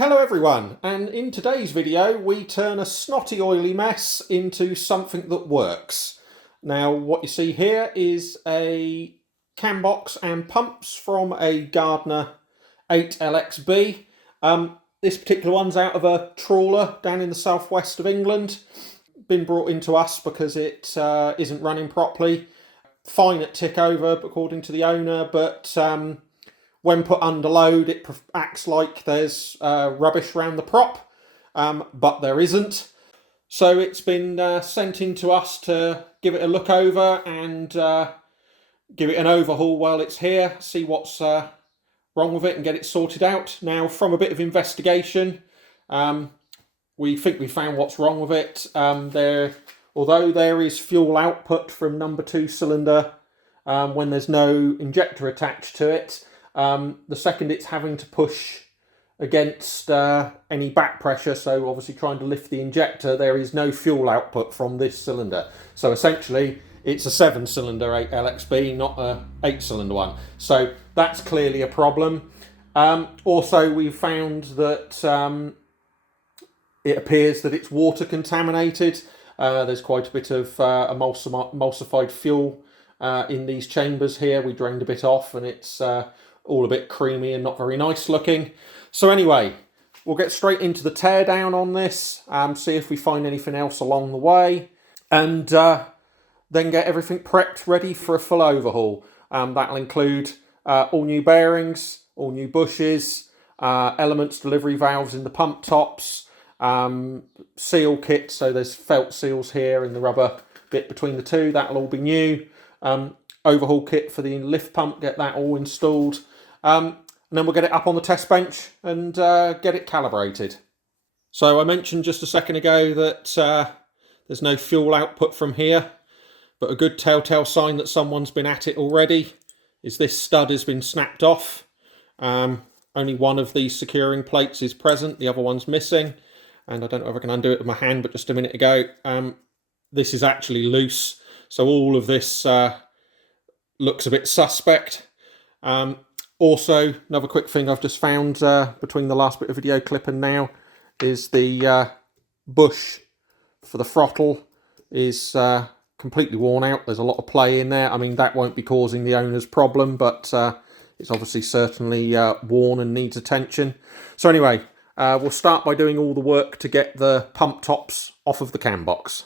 hello everyone, and in today's video we turn a snotty oily mess into something that works. Now what you see here is a cambox and pumps from a Gardner 8LXB. This particular one's out of a trawler down in the southwest of England. Been brought into us because it isn't running properly. Fine at tick over according to the owner, but when put under load, it acts like there's rubbish around the prop, but there isn't. So it's been sent in to us to give it a look over and give it an overhaul while it's here, see what's wrong with it and get it sorted out. Now, from a bit of investigation, we think we found what's wrong with it. Although there is fuel output from number 2 cylinder when there's no injector attached to it, the second it's having to push against any back pressure, so obviously trying to lift the injector, there is no fuel output from this cylinder. So essentially it's a 7-cylinder 8LXB, not a 8-cylinder one. So that's clearly a problem. Also, we've found that it appears that it's water contaminated. There's quite a bit of emulsified fuel in these chambers here. We drained a bit off and it's all a bit creamy and not very nice looking. So anyway, we'll get straight into the teardown on this, see if we find anything else along the way, and then get everything prepped ready for a full overhaul. That'll include all new bearings, all new bushes, elements, delivery valves in the pump tops, seal kit, so there's felt seals here and the rubber bit between the two, that'll all be new. Overhaul kit for the lift pump, get that all installed. And then we'll get it up on the test bench and get it calibrated. So I mentioned just a second ago that there's no fuel output from here, but a good telltale sign that someone's been at it already is this stud has been snapped off. Only one of these securing plates is present, the other one's missing. And I don't know if I can undo it with my hand, but just a minute ago, this is actually loose. So all of this looks a bit suspect. Also, another quick thing I've just found between the last bit of video clip and now is the bush for the throttle is completely worn out. There's a lot of play in there. I mean, that won't be causing the owner's problem, but it's obviously certainly worn and needs attention. So anyway, we'll start by doing all the work to get the pump tops off of the cambox.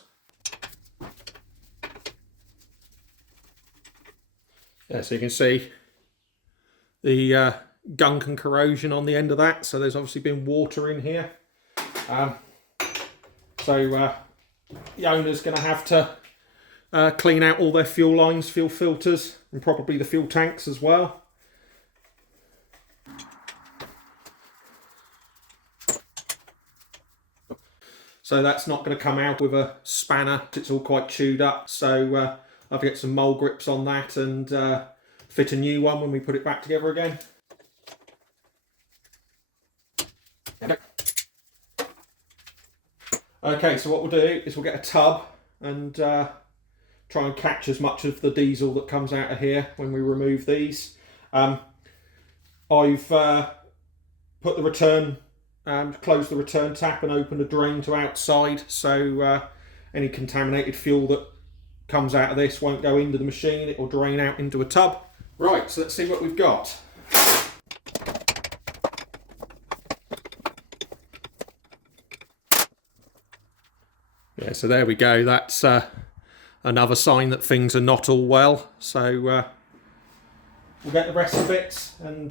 Yeah, so you can see the gunk and corrosion on the end of that, so there's obviously been water in here. The owner's going to have to clean out all their fuel lines, fuel filters, and probably the fuel tanks as well. So that's not going to come out with a spanner, it's all quite chewed up, so I'll get some mole grips on that and fit a new one when we put it back together again. Okay, so what we'll do is we'll get a tub and try and catch as much of the diesel that comes out of here when we remove these. I've put the return, closed the return tap and opened a drain to outside, so any contaminated fuel that comes out of this won't go into the machine, it will drain out into a tub. Right, so let's see what we've got. Yeah, so there we go, that's another sign that things are not all well. So we'll get the rest of the bits and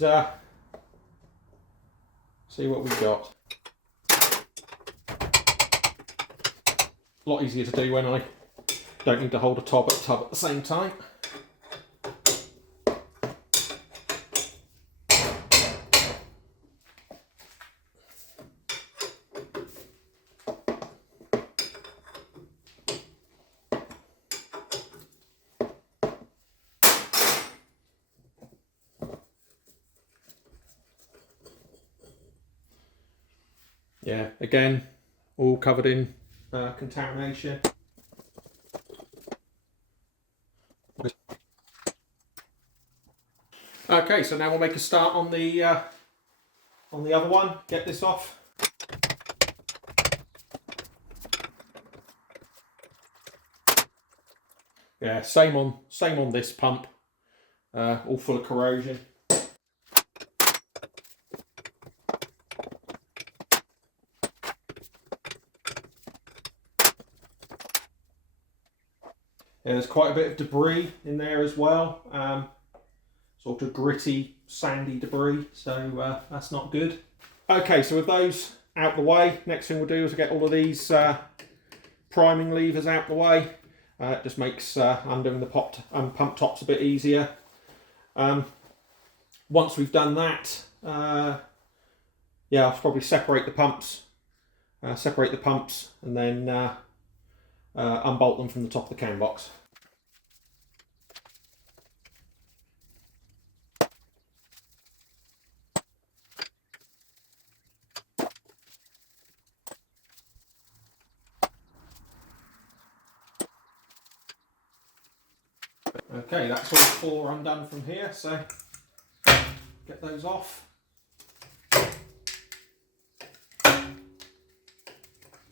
see what we've got. A lot easier to do when I don't need to hold a tub at the same time. Yeah, again, all covered in contamination. Okay, so now we'll make a start on the on the other one, get this off. Yeah, same on this pump, all full of corrosion. Yeah, there's quite a bit of debris in there as well, sort of gritty, sandy debris, so that's not good. Okay, so with those out the way, next thing we'll do is get all of these priming levers out the way. It just makes undoing the pump tops a bit easier. Once we've done that, yeah, I'll probably separate the pumps, and then unbolt them from the top of the cambox. Okay, that's all four undone from here, so get those off.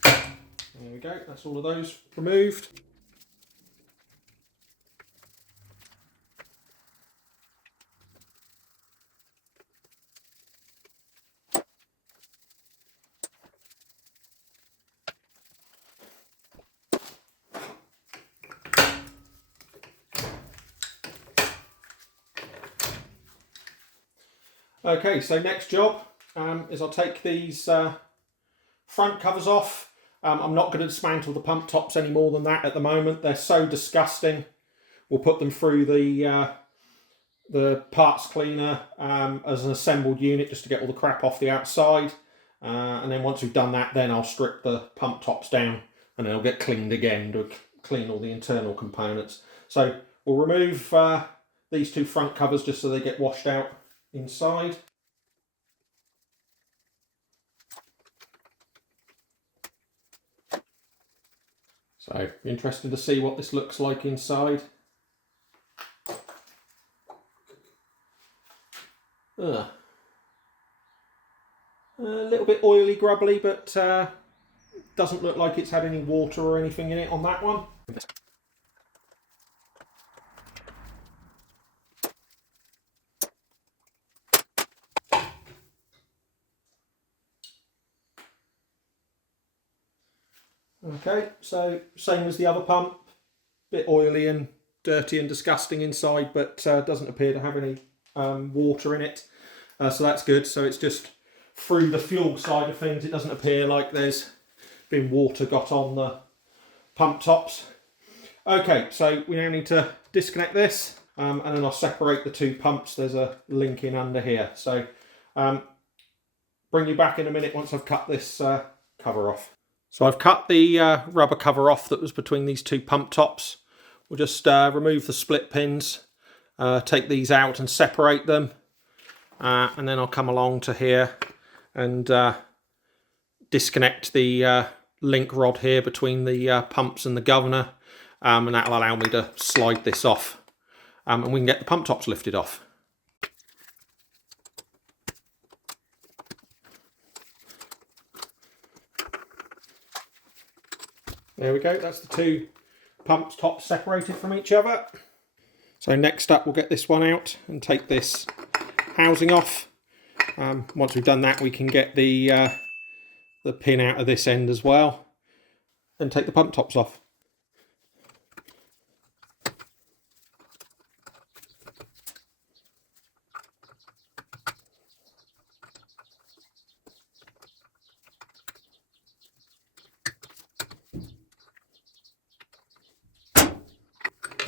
There we go, that's all of those removed. Okay, so next job is I'll take these front covers off. I'm not going to dismantle the pump tops any more than that at the moment. They're so disgusting. We'll put them through the parts cleaner as an assembled unit just to get all the crap off the outside. And then once we've done that, then I'll strip the pump tops down and then it'll get cleaned again to clean all the internal components. So we'll remove these two front covers just so they get washed out inside. So, interested to see what this looks like inside. A little bit oily, grubbly, but doesn't look like it's had any water or anything in it on that one. Okay, so same as the other pump, bit oily and dirty and disgusting inside, but doesn't appear to have any water in it, so that's good. So it's just through the fuel side of things. It doesn't appear like there's been water got on the pump tops. Okay, so we now need to disconnect this, and then I'll separate the two pumps. There's a link in under here, so bring you back in a minute once I've cut this cover off. So I've cut the rubber cover off that was between these two pump tops. We'll just remove the split pins, take these out and separate them, and then I'll come along to here and disconnect the link rod here between the pumps and the governor, and that'll allow me to slide this off, and we can get the pump tops lifted off. There we go, that's the two pump tops separated from each other. So next up we'll get this one out and take this housing off. Once we've done that, we can get the pin out of this end as well and take the pump tops off.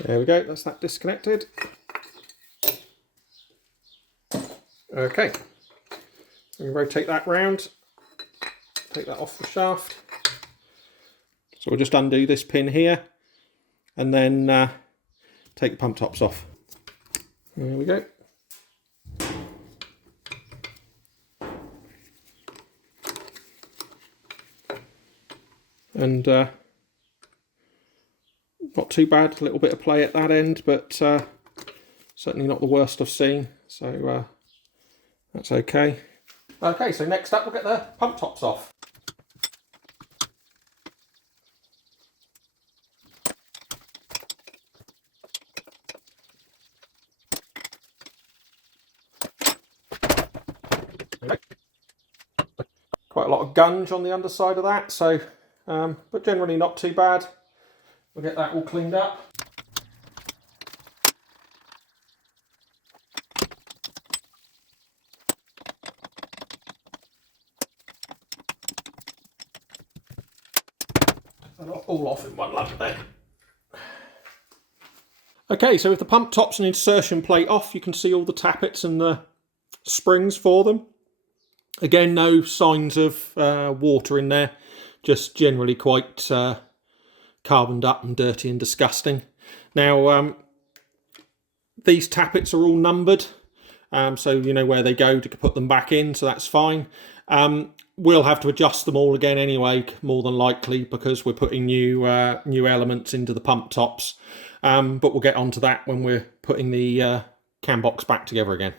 There we go, that's that disconnected. Okay, we rotate that round, take that off the shaft. So we'll just undo this pin here and then take the pump tops off. There we go. And not too bad, a little bit of play at that end, but certainly not the worst I've seen, so that's okay. Okay, so next up we'll get the pump tops off. Quite a lot of gunge on the underside of that, so but generally not too bad. We'll get that all cleaned up. All off in one lump then. Okay, so with the pump tops and insertion plate off, you can see all the tappets and the springs for them. Again, no signs of water in there, just generally quite carboned up and dirty and disgusting. Now, these tappets are all numbered, so you know where they go to put them back in, so that's fine. We'll have to adjust them all again anyway, more than likely, because we're putting new elements into the pump tops. But we'll get onto that when we're putting the cambox back together again.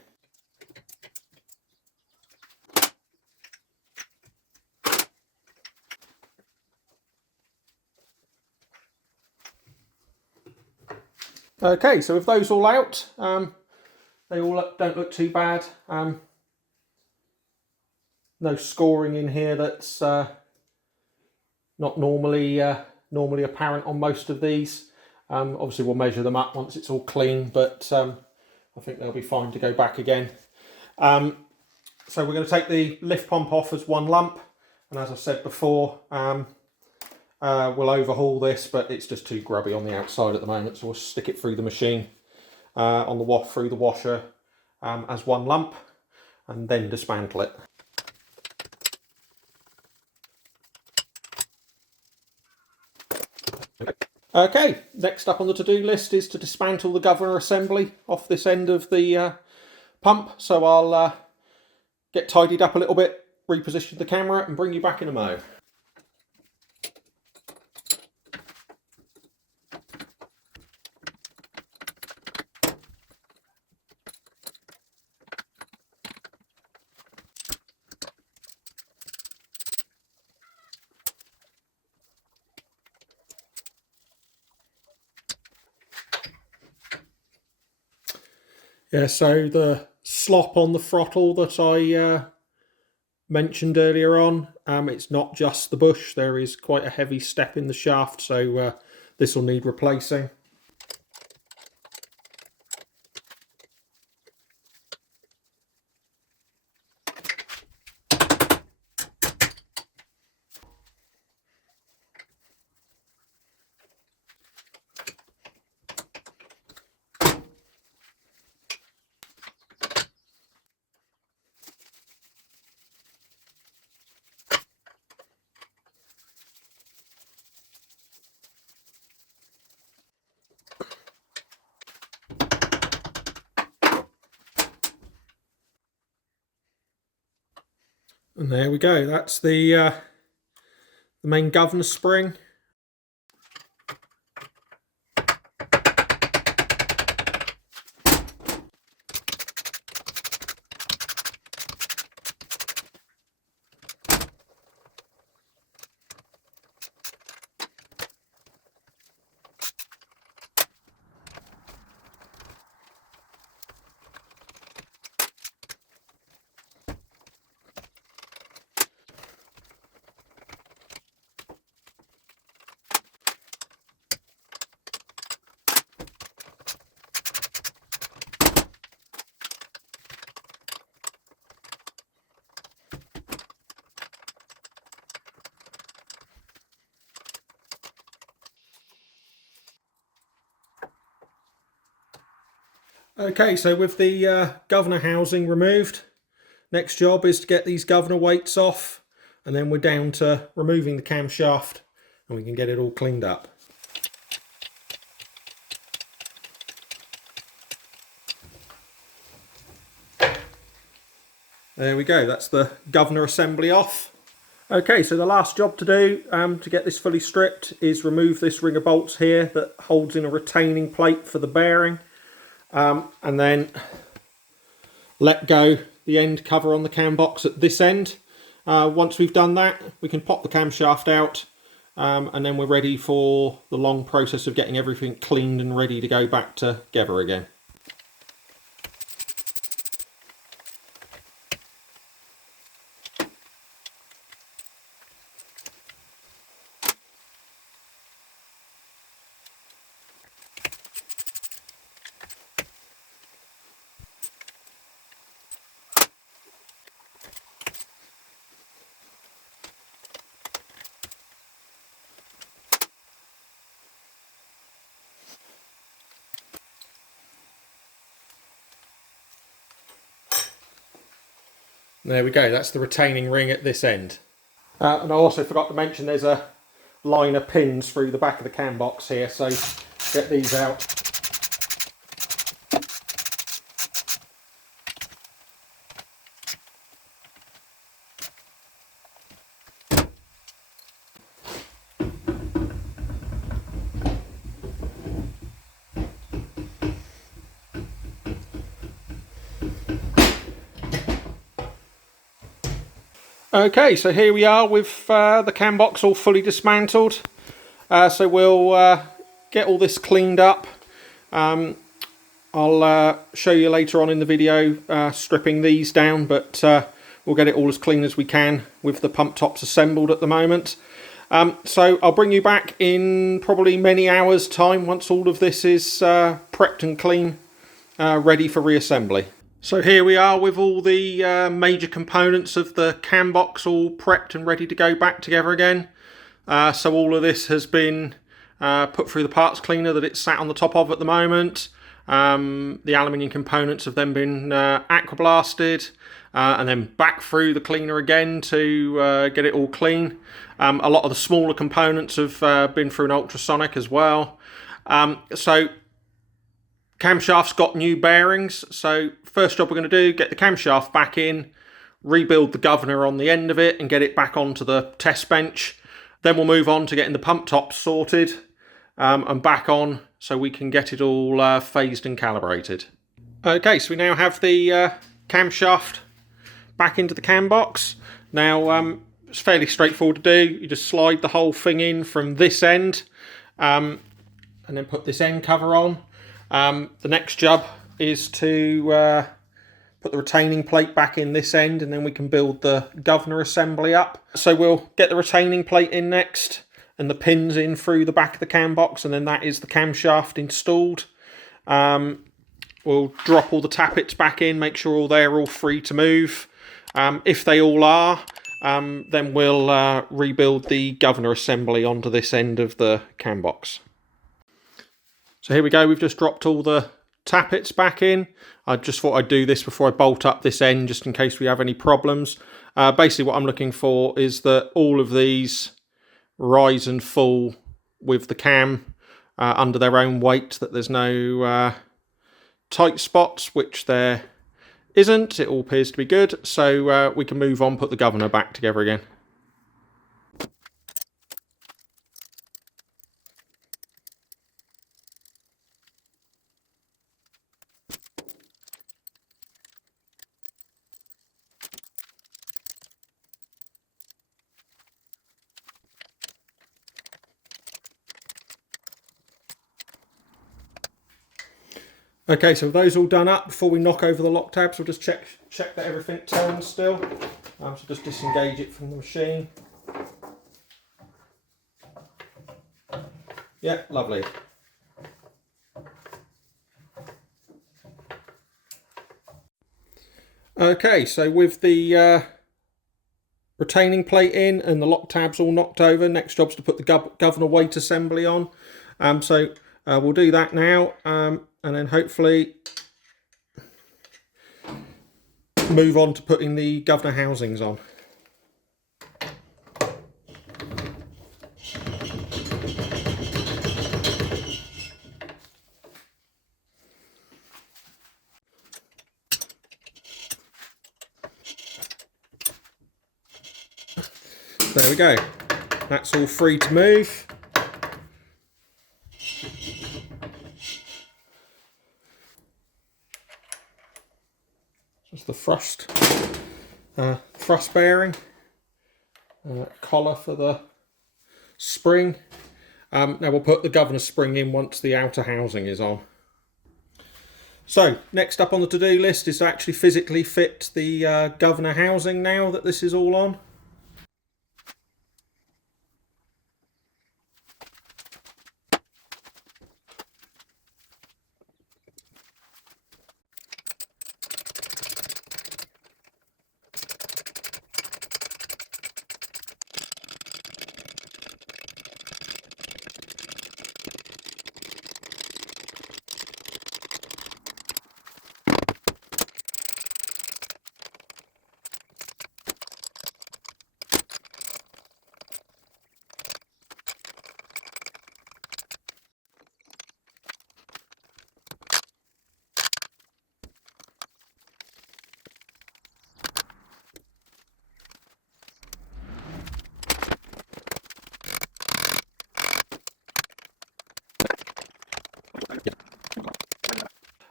Okay, so with those all out, they all don't look too bad. No scoring in here that's not normally apparent on most of these. Obviously we'll measure them up once it's all clean, but I think they'll be fine to go back again. So we're going to take the lift pump off as one lump, and as I said before, we'll overhaul this, but it's just too grubby on the outside at the moment, so we'll stick it through the machine through the washer as one lump, and then dismantle it. Okay, next up on the to-do list is to dismantle the governor assembly off this end of the pump. So I'll get tidied up a little bit, reposition the camera and bring you back in a mo. Yeah, so the slop on the throttle that I mentioned earlier on, it's not just the bush, there is quite a heavy step in the shaft, so this will need replacing. And there we go, that's the main governor spring. Okay, so with the governor housing removed, next job is to get these governor weights off, and then we're down to removing the camshaft and we can get it all cleaned up. There we go, that's the governor assembly off. Okay, so the last job to do to get this fully stripped is remove this ring of bolts here that holds in a retaining plate for the bearing. And then let go the end cover on the cam box at this end. Once we've done that, we can pop the camshaft out, and then we're ready for the long process of getting everything cleaned and ready to go back together again. There we go, that's the retaining ring at this end. And I also forgot to mention there's a line of pins through the back of the cam box here, so get these out. Okay, so here we are with the cam box all fully dismantled. So we'll get all this cleaned up. I'll show you later on in the video stripping these down, but we'll get it all as clean as we can with the pump tops assembled at the moment. So I'll bring you back in probably many hours time once all of this is prepped and clean, ready for reassembly. So here we are with all the major components of the cam box all prepped and ready to go back together again. So all of this has been put through the parts cleaner that it's sat on the top of at the moment. The aluminium components have then been aquablasted and then back through the cleaner again to get it all clean. A lot of the smaller components have been through an ultrasonic as well. So camshaft's got new bearings, so first job we're going to do, get the camshaft back in, rebuild the governor on the end of it and get it back onto the test bench. Then we'll move on to getting the pump tops sorted and back on so we can get it all phased and calibrated. Okay, so we now have the camshaft back into the cam box. Now it's fairly straightforward to do. You just slide the whole thing in from this end and then put this end cover on. The next job is to put the retaining plate back in this end, and then we can build the governor assembly up. So we'll get the retaining plate in next and the pins in through the back of the cam box, and then that is the camshaft installed. We'll drop all the tappets back in, make sure they're all free to move. If they all are, then we'll rebuild the governor assembly onto this end of the cam box. So here we go, we've just dropped all the tappets back in. I just thought I'd do this before I bolt up this end, just in case we have any problems. Basically what I'm looking for is that all of these rise and fall with the cam under their own weight, that there's no tight spots, which there isn't. It all appears to be good, so we can move on, put the governor back together again. Okay, so with those all done up, before we knock over the lock tabs, we'll just check that everything turns still. So just disengage it from the machine. Yeah, lovely. Okay, so with the retaining plate in and the lock tabs all knocked over, next job's to put the governor weight assembly on. So we'll do that now. And then hopefully move on to putting the governor housings on. There we go. That's all free to move. There's the thrust bearing, collar for the spring. Now we'll put the governor spring in once the outer housing is on. So next up on the to-do list is to actually physically fit the governor housing now that this is all on.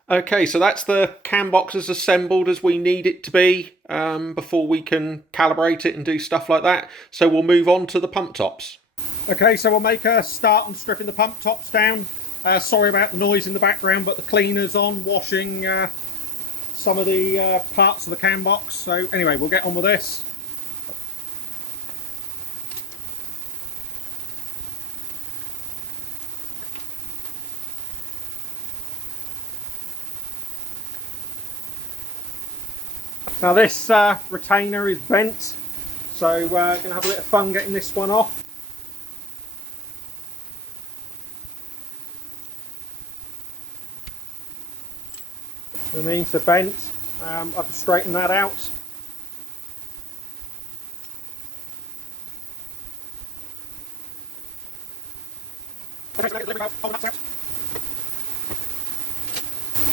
Okay, so that's the cam boxes assembled as we need it to be before we can calibrate it and do stuff like that. So we'll move on to the pump tops. Okay, so we'll make a start on stripping the pump tops down. Sorry about the noise in the background, but the cleaner's on washing some of the parts of the cam box. So anyway, we'll get on with this. Now this retainer is bent, so we're going to have a bit of fun getting this one off. That means they're bent. I've straightened that out.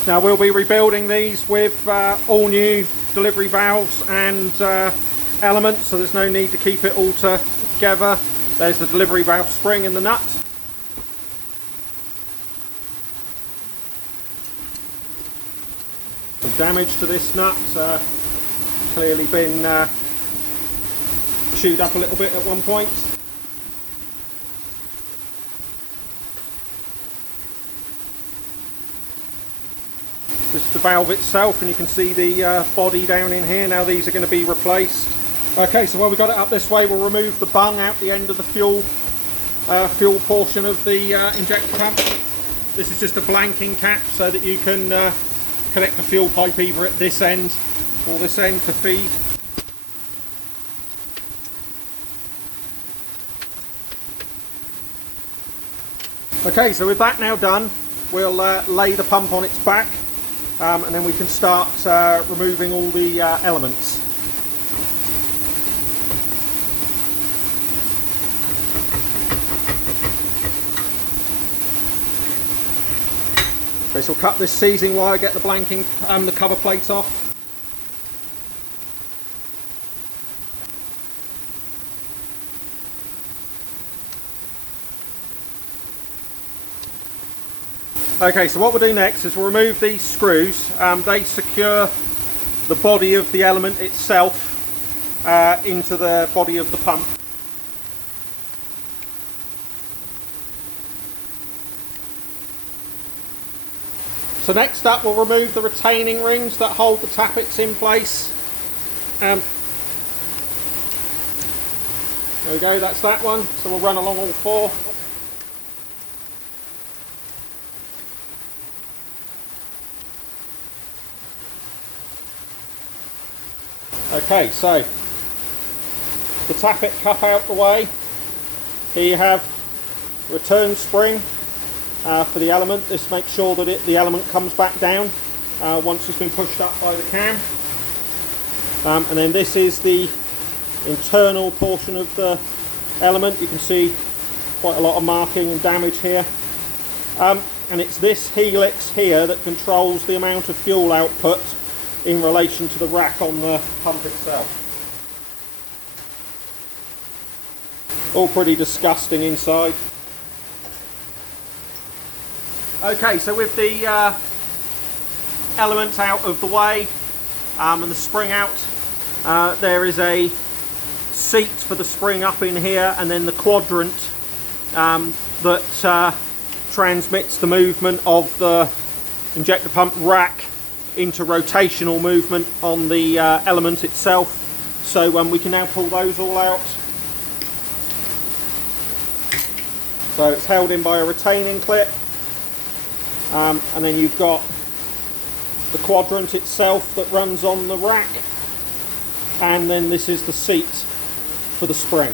Now we'll be rebuilding these with all new delivery valves and elements, so there's no need to keep it all together. There's the delivery valve spring and the nut. Some damage to this nut, clearly been chewed up a little bit at one point. This is the valve itself, and you can see the body down in here. Now these are going to be replaced. Okay, so while we've got it up this way, we'll remove the bung out the end of the fuel portion of the injector pump. This is just a blanking cap so that you can connect the fuel pipe either at this end or this end to feed. Okay, so with that now done, we'll lay the pump on its back. And then we can start removing all the elements. Okay, so we'll cut this seizing wire, get the blanking and the cover plate off. Okay, so what we'll do next is we'll remove these screws. They secure the body of the element itself into the body of the pump. So next up we'll remove the retaining rings that hold the tappets in place. There we go, that's that one. So we'll run along all four. Okay, so the tappet cup out the way. Here you have return spring for the element. This makes sure that the element comes back down once it's been pushed up by the cam. And then this is the internal portion of the element. You can see quite a lot of marking and damage here. And it's this helix here that controls the amount of fuel output in relation to the rack on the pump itself. All pretty disgusting inside. Okay, so with the elements out of the way, and the spring out. There is a seat for the spring up in here, and then the quadrant that transmits the movement of the injector pump rack into rotational movement on the element itself. So we can now pull those all out. So it's held in by a retaining clip, and then you've got the quadrant itself that runs on the rack, and then this is the seat for the spring.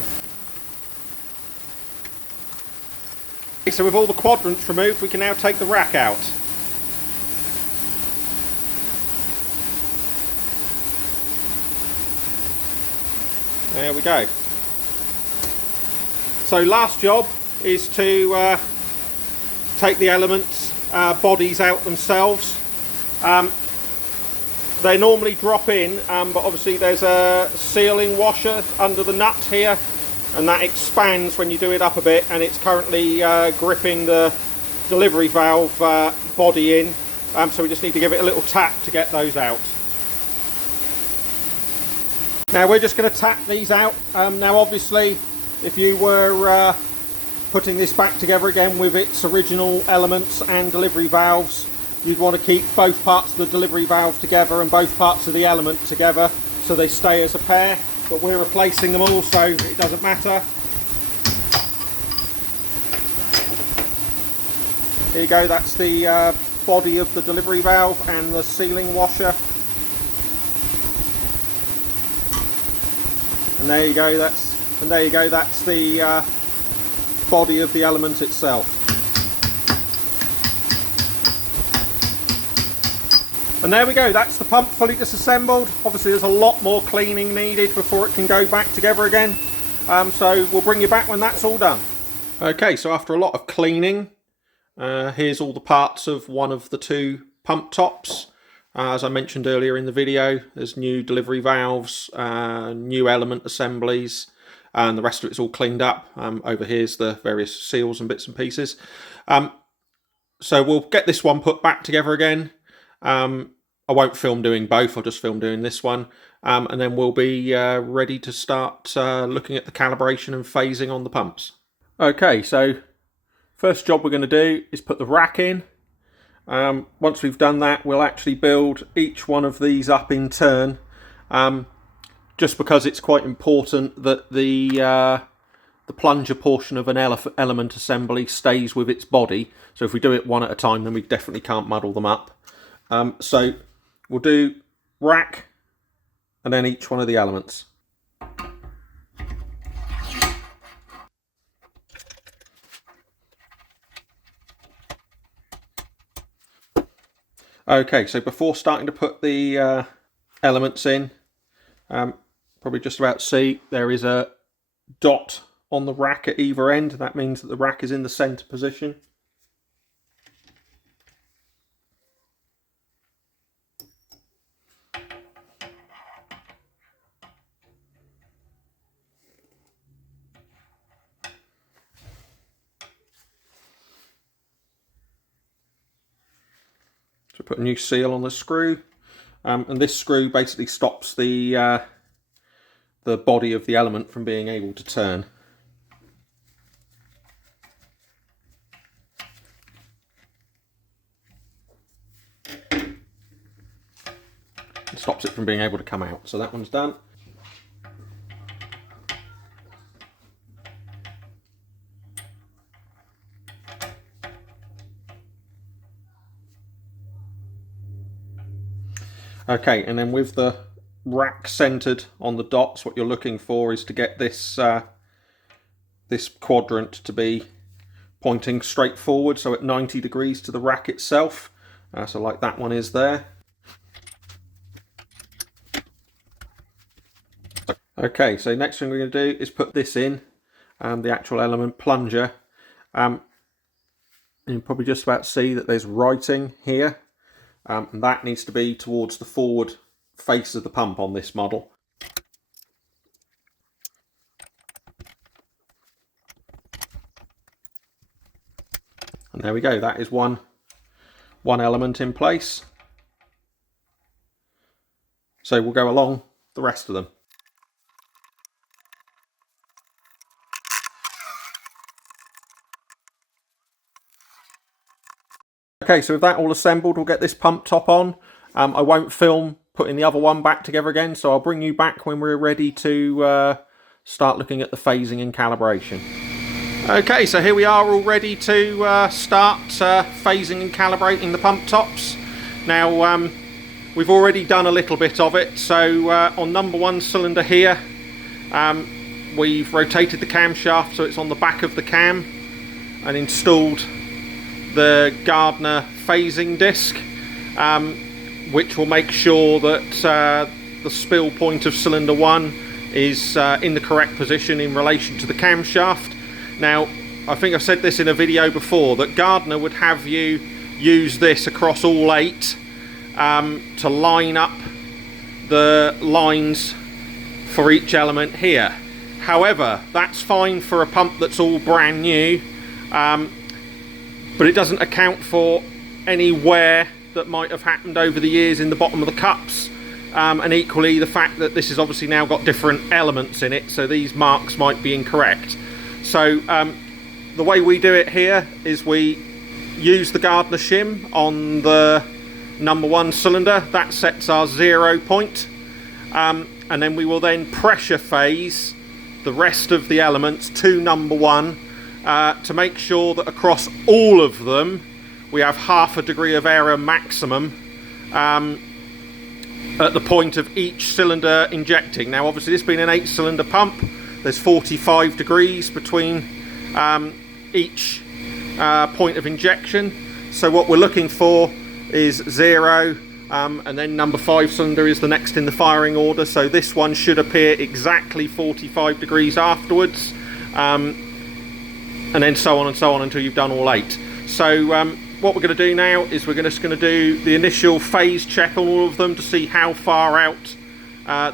So with all the quadrants removed, we can now take the rack out. There we go. So last job is to take the elements bodies out themselves. They normally drop in, but obviously there's a sealing washer under the nut here, and that expands when you do it up a bit, and it's currently gripping the delivery valve body in, so we just need to give it a little tap to get those out. Now we're just going to tap these out. Now obviously if you were putting this back together again with its original elements and delivery valves, you'd want to keep both parts of the delivery valve together and both parts of the element together so they stay as a pair, but we're replacing them all, so it doesn't matter. Here you go, that's the body of the delivery valve and the sealing washer. And there you go, that's the body of the element itself. And there we go, that's the pump fully disassembled. Obviously there's a lot more cleaning needed before it can go back together again. So we'll bring you back when that's all done. Okay, so after a lot of cleaning, here's all the parts of one of the two pump tops. As I mentioned earlier in the video, there's new delivery valves, new element assemblies, and the rest of it's all cleaned up. Over here's the various seals and bits and pieces. So we'll get this one put back together again. I won't film doing both, I'll just film doing this one. And then we'll be ready to start looking at the calibration and phasing on the pumps. Okay, so first job we're going to do is put the rack in. Once we've done that, we'll actually build each one of these up in turn, just because it's quite important that the plunger portion of an element assembly stays with its body. So if we do it one at a time, then we definitely can't muddle them up. So we'll do rack and then each one of the elements. Okay, so before starting to put the elements in, probably just about see there is a dot on the rack at either end. That means that the rack is in the center position. So put a new seal on the screw, and this screw basically stops the body of the element from being able to turn. It stops it from being able to come out. So that one's done. Okay, and then with the rack centered on the dots, what you're looking for is to get this this quadrant to be pointing straight forward, so at 90 degrees to the rack itself. So like that one is there. Okay, so next thing we're going to do is put this in, the actual element plunger. And you probably just about see that there's writing here. And that needs to be towards the forward face of the pump on this model. And there we go, that is one element in place. So we'll go along the rest of them. Okay, so with that all assembled, we'll get this pump top on. I won't film putting the other one back together again, so I'll bring you back when we're ready to start looking at the phasing and calibration. Okay, so here we are all ready to start phasing and calibrating the pump tops. Now, we've already done a little bit of it. So on number 1 cylinder here, we've rotated the camshaft so it's on the back of the cam and installed the Gardner phasing disc, which will make sure that the spill point of cylinder 1 is in the correct position in relation to the camshaft. Now, I think I've said this in a video before, that Gardner would have you use this across all 8 to line up the lines for each element here. However, that's fine for a pump that's all brand new, but it doesn't account for any wear that might have happened over the years in the bottom of the cups, and equally the fact that this has obviously now got different elements in it, so these marks might be incorrect. So the way we do it here is we use the Gardner shim on the number 1 cylinder. That sets our 0 point, and then we will then pressure phase the rest of the elements to number 1 to make sure that across all of them we have ½ degree of error maximum at the point of each cylinder injecting. Now obviously, this being an 8-cylinder pump, there's 45 degrees between each point of injection. So what we're looking for is 0, and then number 5 cylinder is the next in the firing order, so this one should appear exactly 45 degrees afterwards, and then so on and so on until you've done all 8. So what we're going to do now is we're just going to do the initial phase check on all of them to see how far out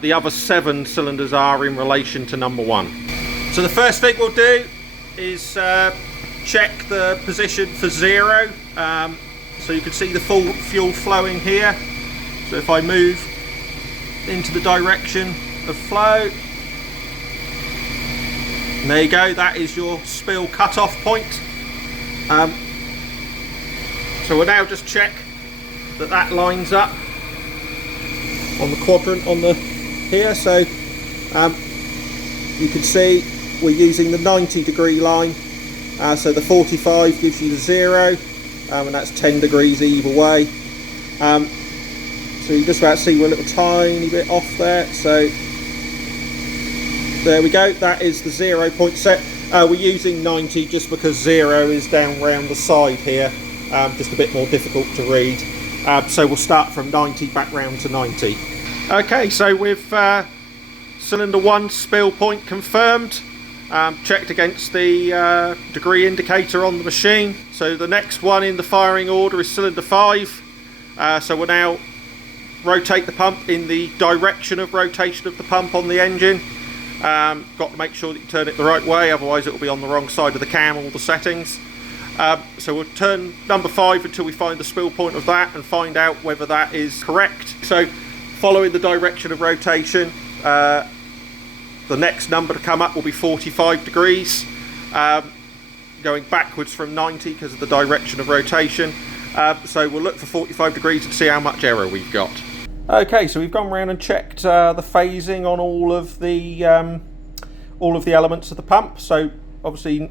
the other 7 cylinders are in relation to number 1. So the first thing we'll do is check the position for 0. So you can see the full fuel flowing here. So if I move into the direction of flow, and there you go, that is your spill cut-off point. So we'll now just check that that lines up on the quadrant on the here. So you can see we're using the 90-degree line. So the 45 gives you the 0. And that's 10 degrees either way. So you just about see we're a little tiny bit off there. So there we go, that is the 0 point set. We're using 90 just because 0 is down round the side here, just a bit more difficult to read. So we'll start from 90 back round to 90. Okay, so with cylinder 1 spill point confirmed, checked against the degree indicator on the machine. So the next one in the firing order is cylinder 5. So we'll now rotate the pump in the direction of rotation of the pump on the engine. Got to make sure that you turn it the right way, otherwise it will be on the wrong side of the cam, all the settings. So we'll turn number 5 until we find the spill point of that and find out whether that is correct. So following the direction of rotation, the next number to come up will be 45 degrees, going backwards from 90 because of the direction of rotation. So we'll look for 45 degrees and see how much error we've got. Okay, so we've gone around and checked the phasing on all of the elements of the pump. So obviously,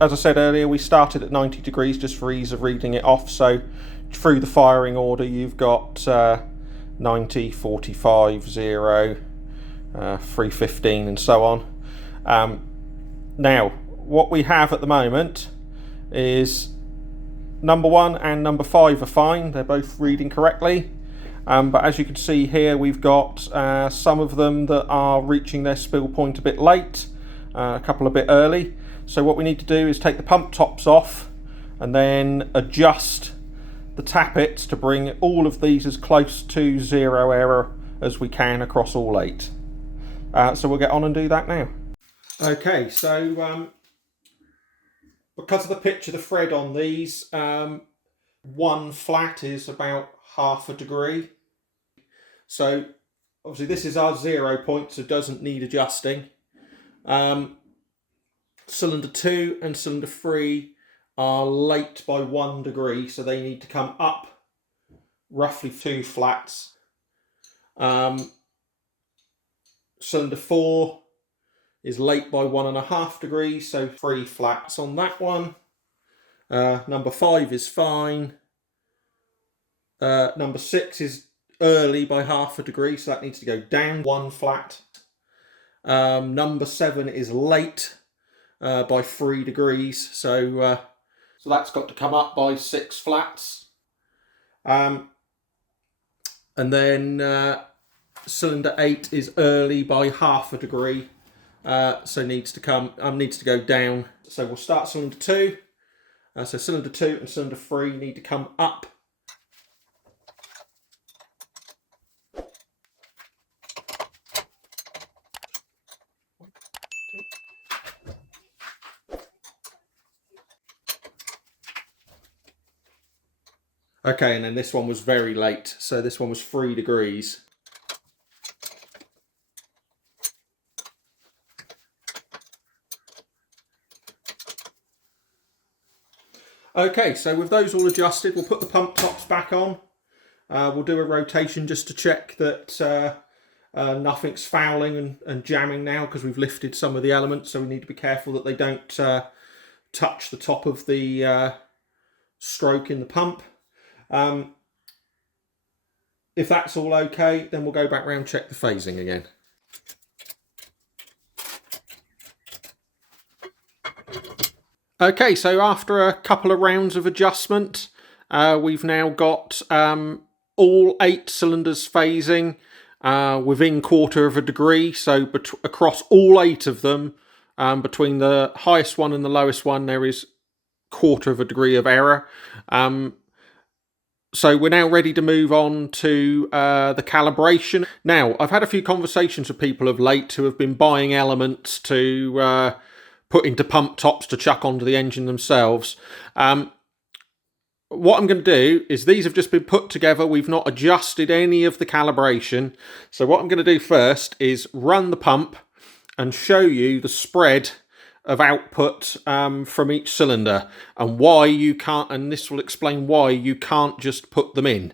as I said earlier, we started at 90 degrees just for ease of reading it off. So through the firing order, you've got 90, 45, 0, 315 and so on. Now what we have at the moment is number 1 and number 5 are fine, they're both reading correctly, but as you can see here, we've got some of them that are reaching their spill point a bit late, a couple a bit early. So what we need to do is take the pump tops off and then adjust the tappets to bring all of these as close to 0 error as we can across all 8. So we'll get on and do that now. Okay, so because of the pitch of the thread on these, 1 flat is about ½ a degree. So Obviously this is our 0 point, so doesn't need adjusting. Cylinder 2 and cylinder 3 are late by 1 degree, so they need to come up roughly 2 flats. Cylinder 4 is late by 1.5 degrees, so 3 flats on that one. Number 5 is fine. Number 6 is early by 0.5 degree, so that needs to go down 1 flat. Number 7 is late by 3 degrees, so that's got to come up by 6 flats. And then cylinder 8 is early by 0.5 degree, so needs to go down. So we'll start cylinder 2. So cylinder 2 and cylinder 3 need to come up. Okay, and then this one was very late, so this one was 3 degrees. Okay, so with those all adjusted, we'll put the pump tops back on. We'll do a rotation just to check that nothing's fouling and jamming now, because we've lifted some of the elements, so we need to be careful that they don't touch the top of the stroke in the pump. If that's all okay, then we'll go back round and check the phasing again. Okay, so after a couple of rounds of adjustment, we've now got all 8 cylinders phasing within 1/4 degree. So across all 8 of them, between the highest one and the lowest one, there is 1/4 degree of error. So we're now ready to move on to the calibration. Now, I've had a few conversations with people of late who have been buying elements to put into pump tops to chuck onto the engine themselves. What I'm going to do is, these have just been put together. We've not adjusted any of the calibration. So what I'm going to do first is run the pump and show you the spread of output from each cylinder, and why you can't, and this will explain why you can't just put them in.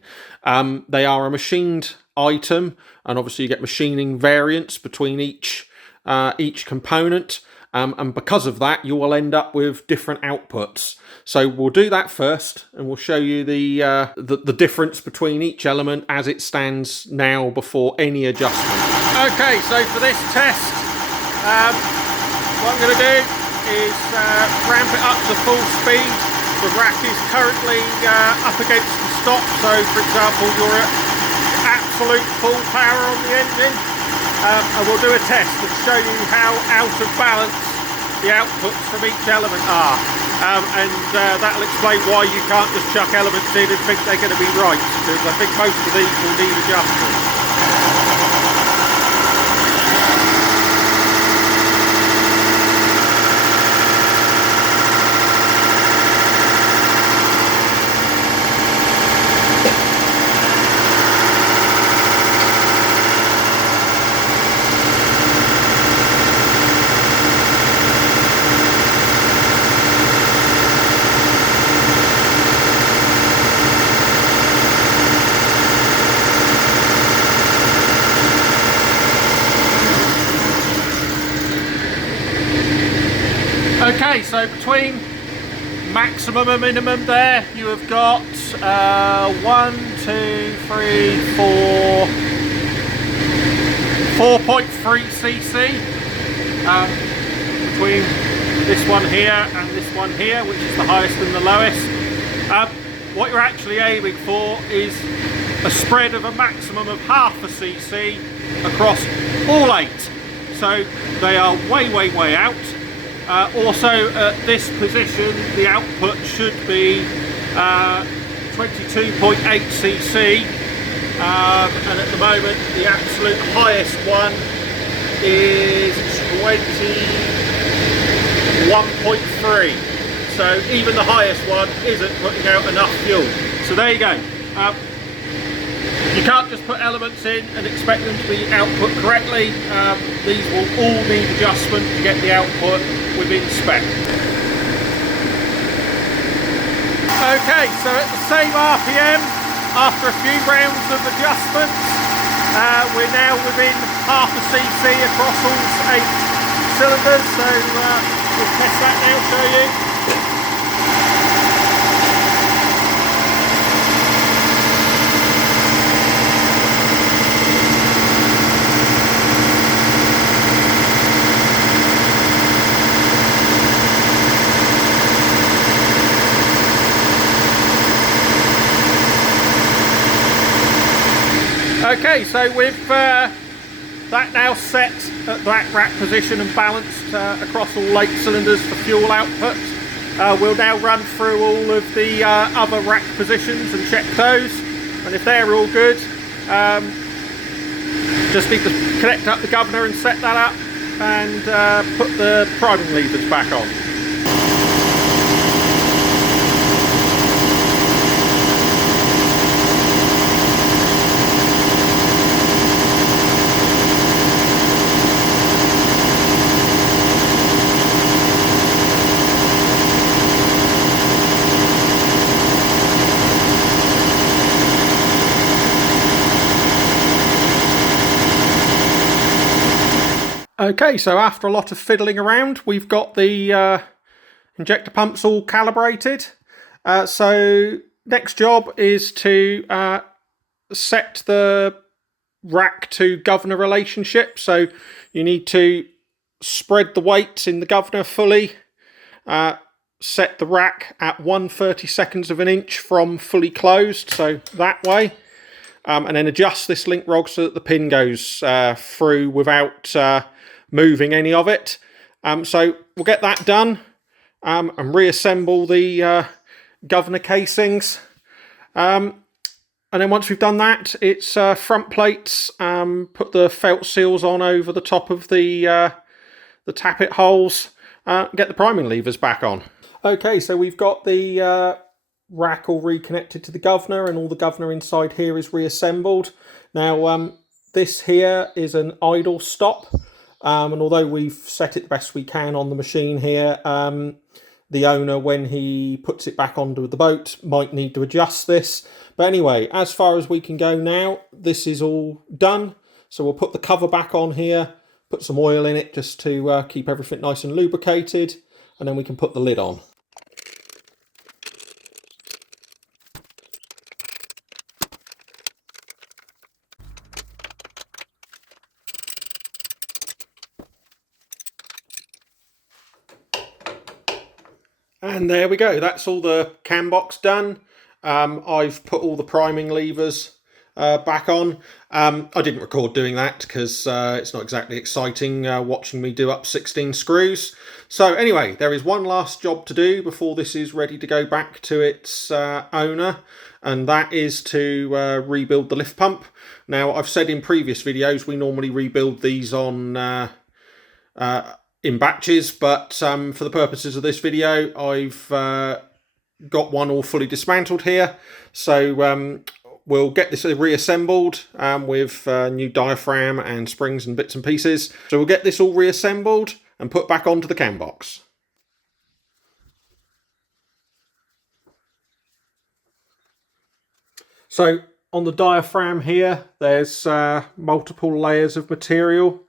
They are a machined item, and obviously you get machining variance between each component, and because of that you will end up with different outputs. So we'll do that first, and we'll show you the difference between each element as it stands now before any adjustment. Okay, so for this test, what I'm going to do is ramp it up to full speed. The rack is currently up against the stop, so for example you're at absolute full power on the engine, and we'll do a test and show you how out of balance the outputs from each element are, and that'll explain why you can't just chuck elements in and think they're going to be right, because I think most of these will need adjustments. Okay, so between maximum and minimum there, you have got 1, 2, 3, 4, 4.3 cc between this one here and this one here, which is the highest and the lowest. What you're actually aiming for is a spread of a maximum of 0.5 cc across all 8. So they are way out. Also at this position the output should be 22.8 cc, and at the moment the absolute highest one is 21.3, so even the highest one isn't putting out enough fuel. So there you go. You can't just put elements in and expect them to be output correctly. These will all need adjustment to get the output within spec. Okay, so at the same RPM, after a few rounds of adjustments, we're now within half a cc across all 8 cylinders. So we'll test that now, show you. Okay, so with that now set at that rack position and balanced across all 8 cylinders for fuel output, we'll now run through all of the other rack positions and check those, and if they're all good, just need to connect up the governor and set that up and put the priming levers back on. Okay, so after a lot of fiddling around, we've got the injector pumps all calibrated. So next job is to set the rack to governor relationship. So you need to spread the weights in the governor fully, set the rack at 1/32 of an inch from fully closed, so that way, and then adjust this link rod so that the pin goes through without moving any of it. So we'll get that done and reassemble the governor casings. And then once we've done that, it's front plates, put the felt seals on over the top of the tappet holes, get the priming levers back on. Okay, so we've got the rack all reconnected to the governor, and all the governor inside here is reassembled. Now this here is an idle stop. And although we've set it the best we can on the machine here, the owner, when he puts it back onto the boat, might need to adjust this. But anyway, as far as we can go now, this is all done. So we'll put the cover back on here, put some oil in it just to keep everything nice and lubricated, and then we can put the lid on. And there we go, that's all the cam box done. I've put all the priming levers back on. I didn't record doing that because it's not exactly exciting watching me do up 16 screws. So anyway, there is one last job to do before this is ready to go back to its owner, and that is to rebuild the lift pump. Now, I've said in previous videos we normally rebuild these on in batches, but for the purposes of this video, I've got one all fully dismantled here. So we'll get this reassembled with new diaphragm and springs and bits and pieces. So we'll get this all reassembled and put back onto the cam box. So on the diaphragm here, there's multiple layers of material.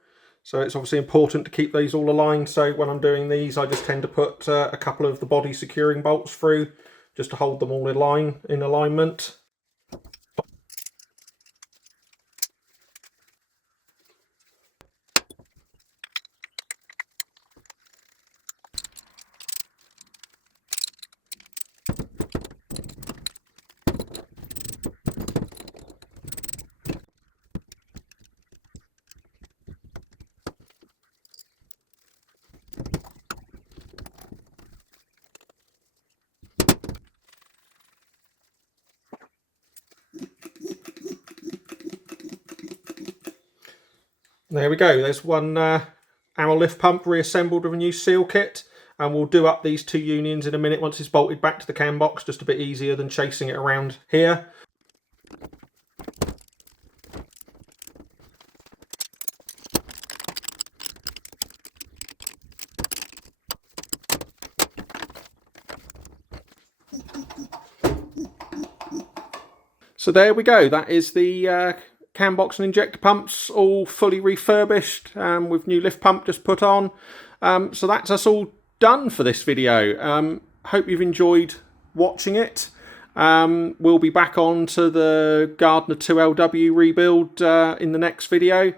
So it's obviously important to keep these all aligned. So when I'm doing these, I just tend to put a couple of the body securing bolts through just to hold them all in alignment. There we go, there's one our lift pump reassembled with a new seal kit, and we'll do up these 2 unions in a minute once it's bolted back to the cam box, just a bit easier than chasing it around here. So there we go. That is the cambox and injector pumps all fully refurbished with new lift pump just put on. So that's us all done for this video. Hope you've enjoyed watching it. We'll be back on to the Gardner 2LW rebuild in the next video.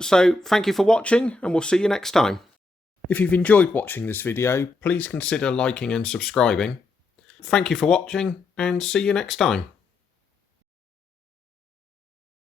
So thank you for watching, and we'll see you next time. If you've enjoyed watching this video, please consider liking and subscribing. Thank you for watching, and see you next time.